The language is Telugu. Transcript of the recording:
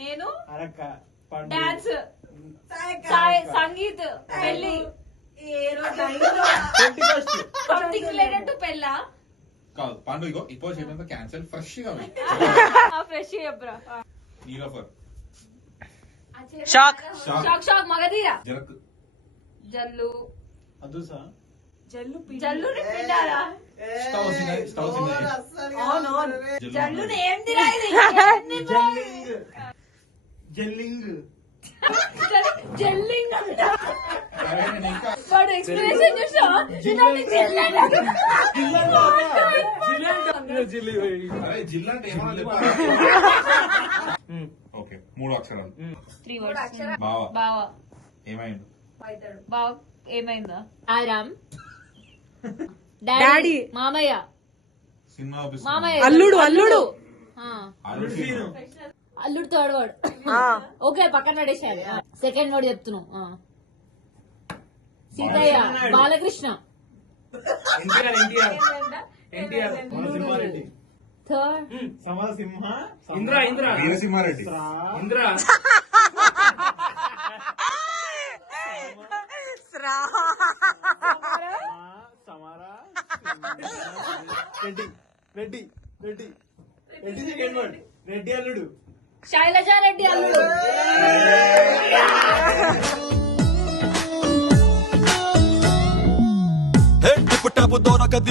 నేను డాన్స్, సంగీత్, పెళ్లి, సంథింగ్ రిలేటెడ్ టు పెళ్ళా కాదు. పండు ఇగో ఇప్పుడు చేయడంతో క్యాన్సల్ ఫ్రెష్ గా ఫ్రెష్ చెప్పరా. Niloufer, shock shock shock, Magadheera, జరకు, జల్లు, అదుసా, జల్లు పిండారా, స్టవ్ సినాయి, స్టవ్ సినాయి, జల్లు ఏం తిరా ఇది, జెల్లింగ్ జల్లింగ్ అంట. అరే నేను ఇంకా వాడు ఎక్స్ప్రెషన్ చూసా, అరే జిల్లా అంటే ఏమన్నా చెప్పు. ఓకే, 3 అక్షరాలు. 3 words. బావ, బావ, ఏమైంది? బావ ఏమైందా? ఆరామ్, డాడీ, మామయ్య, సినిమా మామయ్య, అల్లుడు అల్లుడు అల్లుడు థర్డ్ వర్డ్. ఓకే పక్కన పడేసారు. సెకండ్ వర్డ్ చెప్తున్నావు. Seethayya, Balakrishna, Simhareddy, third Samarasimha, Veerasimhareddy, Samara, Reddy Reddy Reddy Reddy second word, Reddy Alludu, Sailajareddy అల్లుడు. టిప్పు టాపు దొరకది